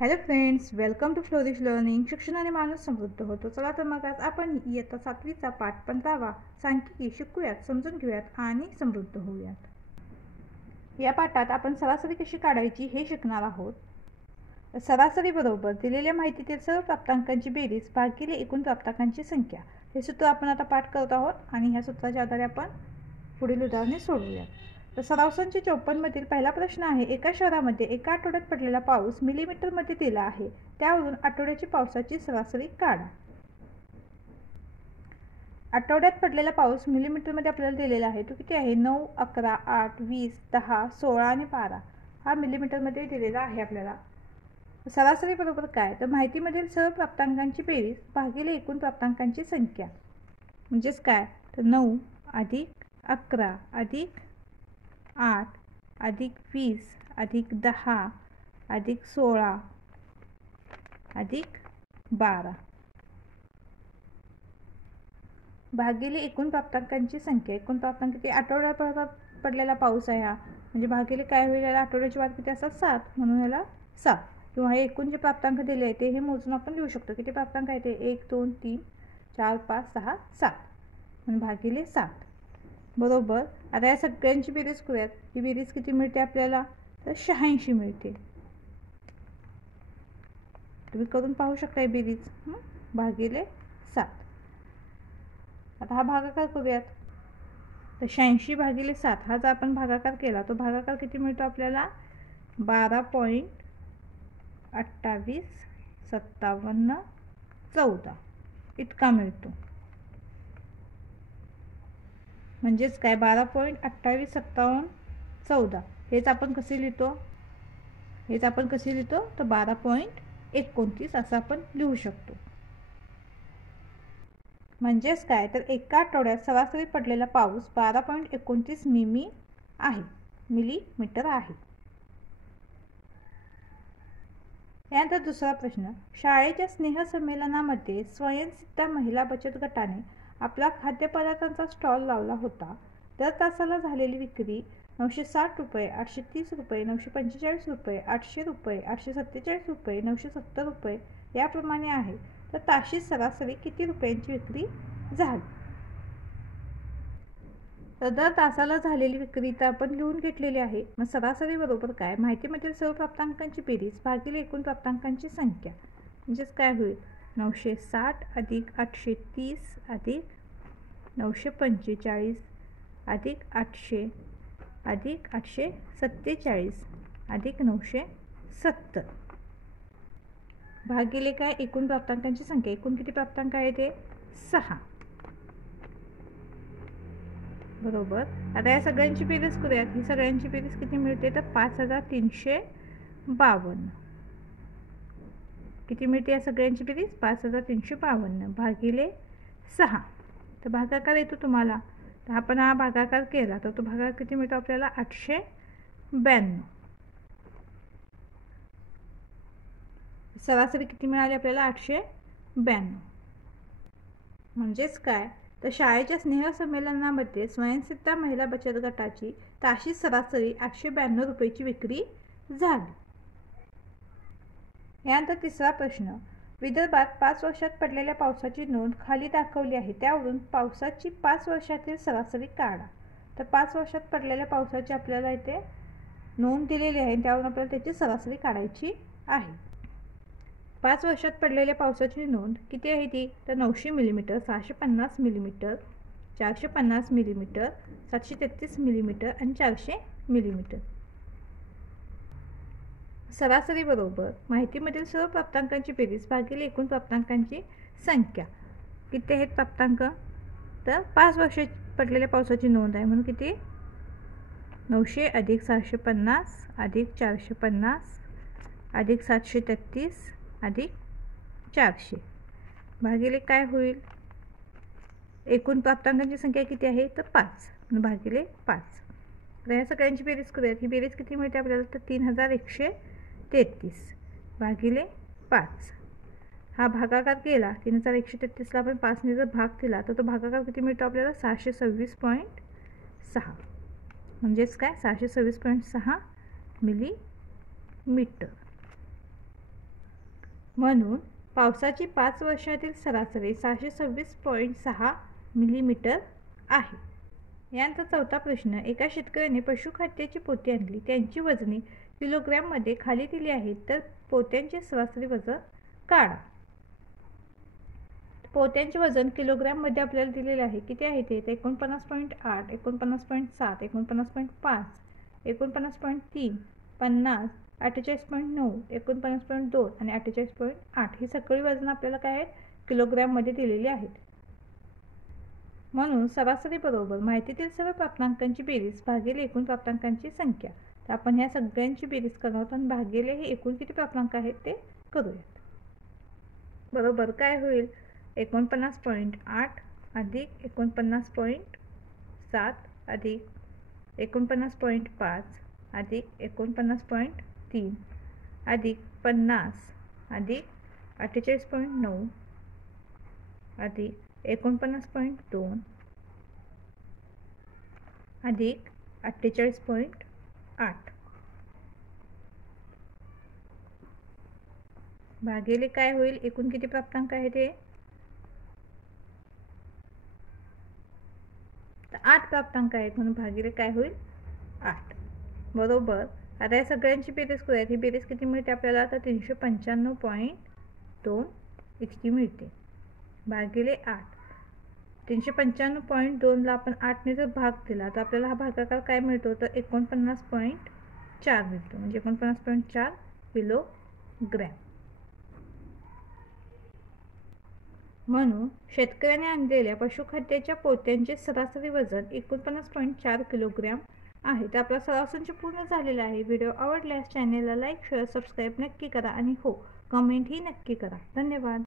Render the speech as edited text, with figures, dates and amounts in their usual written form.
Hello friends, welcome to Flourish Learning. शिक्षणाने माणूस समृद्ध होतो. चला तर मग आज आपण इयत्ता 7वीचा पाठ 15वा सांख्यिकी शिकूयात, समजून घेऊयात आणि समृद्ध होऊयात. या पाठात आपण सरासरी कशी काढायची हे शिकणार आहोत. सरासरी बरोबर दिलेल्या माहितीतील सर्व प्राप्तांकांची बेरीज भागिले एकूण प्राप्तांकांची संख्या. हे सूत्र आपण आता पाठ करत आहोत आणि ह्या सूत्राच्या आधारे आपण पुढील उदाहरणे सोडवूयात. तर सराव संच 54 मधील पहिला प्रश्न आहे. एका शहरामध्ये एका आठवड्यात पडलेला पाऊस मिलीमीटरमध्ये दिला आहे. त्यावरून आठवड्याची पावसाची सरासरी काढा. आठवड्यात पडलेला पाऊस मिलीमीटरमध्ये आपल्याला दिलेला आहे. तो किती आहे? 9, 11, 8, 20, 10, 16 आणि 12 हा मिलीमीटरमध्ये दिलेला आहे आपल्याला. सरासरी बरोबर काय? तर माहितीमधील सर्व प्राप्तांकांची बेरीज भागिले एकूण प्राप्तांकांची संख्या. म्हणजेच काय? तर 9 अधिक 11 अधिक 8 अधिक 20 अधिक 10 अधिक 16 अधिक 12 भागिले एकूण प्राप्तांकांची संख्या. एकूण प्राप्तांक किती? आठवड्यात पडलेला पाऊस आहे हा, म्हणजे भागिले काय होईल? याला आठवड्याची वाढ किती असतात? 7, म्हणून याला 7. किंवा हे एकूण जे प्राप्तांक दिले आहे ते हे मोजून आपण लिहू शकतो. किती प्राप्तांक आहे ते? 1 2 3 4 5 6 7 म्हणून भागिले 7 बरोबर. आता या सगळ्यांची बेरीज करूयात. ही बेरीज किती मिळते आपल्याला? तर 86 मिळते. तुम्ही करून पाहू शकता ही बेरीज. भागिले 7. आता हा भागाकार करूयात. तर 86 भागिले 7 हा जर आपण भागाकार केला तो भागाकार किती मिळतो आपल्याला? 12.285714 इतका मिळतो. म्हणजेच काय? 12.285714 हेच आपण कसे लिहितो? तर 12.29 असं आपण लिहू शकतो. म्हणजेच काय? तर एका आठवड्यात सरासरी पडलेला पाऊस 12.29 मिलीमीटर आहे. यानंतर दुसरा प्रश्न. शाळेच्या स्नेहसंमेलनामध्ये स्वयंसिद्धा महिला बचत गटाने आपला खाद्यपदार्थांचा स्टॉल लावला होता. दर तासाला झालेली विक्री 960 रुपये, 830 रुपये, 945 रुपये, 800 रुपये, 847 रुपये, 970 रुपये याप्रमाणे आहे. तर ताशी सरासरी किती रुपयांची विक्री झाली? तर दर तासाला झालेली विक्री तर आपण लिहून घेतलेली आहे. मग सरासरी बरोबर काय? माहितीमधील सर्व प्राप्तांकांची बेरीज भागिले एकूण प्राप्तांकांची संख्या. म्हणजेच काय होईल? 960 अधिक 830 अधिक 945 अधिक 800 अधिक 847 अधिक 970 भागिले काय? एकूण प्राप्तांकांची संख्या. एकूण किती प्राप्तांक आहे ते? 6 बरोबर. आता या सगळ्यांची बेरीज करूयात. ही सगळ्यांची बेरीज किती मिळते? तर 5352 किती मिळते या सगळ्यांची बेरीज? 5352 भागिले 6. तर भागाकार येतो तुम्हाला. तर आपण हा भागाकार केला तर तो भागाकार किती मिळतो आपल्याला? 892. सरासरी किती मिळाली आपल्याला? 892. म्हणजेच काय? तर शाळेच्या स्नेहसंमेलनामध्ये स्वयंसिद्धा महिला बचत गटाची ताशी सरासरी 892 रुपयाची विक्री झाली. यानंतर तिसरा प्रश्न. विदर्भात 5 वर्षात पडलेल्या पावसाची नोंद खाली दाखवली आहे. त्यावरून पावसाची 5 वर्षातील सरासरी काढा. तर 5 वर्षात पडलेल्या पावसाची आपल्याला इथे नोंद दिलेली आहे. त्यावरून आपल्याला त्याची सरासरी काढायची आहे. 5 वर्षात पडलेल्या पावसाची नोंद किती आहे ती? तर 900 मिलीमीटर, 650 मिलीमीटर, 450 मिलीमीटर, 733 मिलीमीटर आणि 400 मिलीमीटर. सरासरी बरोबर माहितीमधील सर्व प्राप्तांकांची बेरीज भागिले एकूण प्राप्तांकांची संख्या. किती आहेत प्राप्तांक? तर 5 वर्षात पडलेल्या पावसाची नोंद आहे म्हणून किती? 900 अधिक 650 अधिक 450 अधिक 733 अधिक 400 भागिले काय होईल? एकूण प्राप्तांकांची संख्या किती आहे? तर 5 भागिले 5. तर या सगळ्यांची बेरीज करूयात. ही बेरीज किती मिळते आपल्याला? तर 3133 भागिले 5. हा भागाकार केला. 3133ला आपण 5ने जर भाग दिला तर तो भागाकार किती मिळतो आपल्याला? 626.6. म्हणजेच काय? 626.6 मिलीमीटर. म्हणून पावसाची 5 वर्षातील सरासरी 626.6 मिलीमीटर आहे. यानंतर चौथा प्रश्न, एका शेतकऱ्याने पशुखाद्याची पोती आणली, त्यांची वजने किलोग्रॅममध्ये खाली दिली आहेत, तर पोत्यांचे सरासरी वजन काढा. पोत्यांचे वजन किलोग्रॅममध्ये आपल्याला दिलेले आहे. किती आहे ते? 49.8, 49.7, 49.5, 49.3, 50, 48.9, 49.2 आणि 48.8 ही सगळी वजन आपल्याला काय आहेत? किलोग्रॅममध्ये दिलेली आहेत. म्हणून सरासरी बरोबर माहितीतील सर्व प्राप्तांकांची बेरीज भागिले एकूण प्राप्तांकांची संख्या. तर आपण ह्या सगळ्यांची बेरीज करणार आहोत आणि भागिले हे एकूण किती प्राप्तांक आहेत ते करूयात. बरोबर काय होईल? 49.8 अधिक 49.7 अधिक 49.5 अधिक 49.3 अधिक 50 अधिक 48.9 अधिक 49.2 अधिक 48.8 भागिले काय होईल? एकूण किती प्राप्तांक आहे ते? तर 8 प्राप्तांक आहेत, म्हणून भागिले काय होईल? 8. बरोबर. आता या सगळ्यांची बेरीज करूयात. ही बेरीज किती मिळते आपल्याला? आता 395.2 इतकी मिळते भागिले 8. 395.2 ला आपण 8ने जर भाग दिला तर आपल्याला हा भागाकार काय मिळतो? तर 49.4 मिळतो, म्हणजे 49.4 किलोग्रॅम. म्हणून शेतकऱ्याने आणलेल्या पशुखाद्याच्या पोत्यांचे सरासरी वजन 49.4 किलोग्रॅम आहे. तर आपला सराव संच पूर्ण झालेला आहे. व्हिडिओ आवडल्यास चॅनेलला लाईक, शेअर, सबस्क्राईब नक्की करा आणि हो, कमेंटही नक्की करा. धन्यवाद.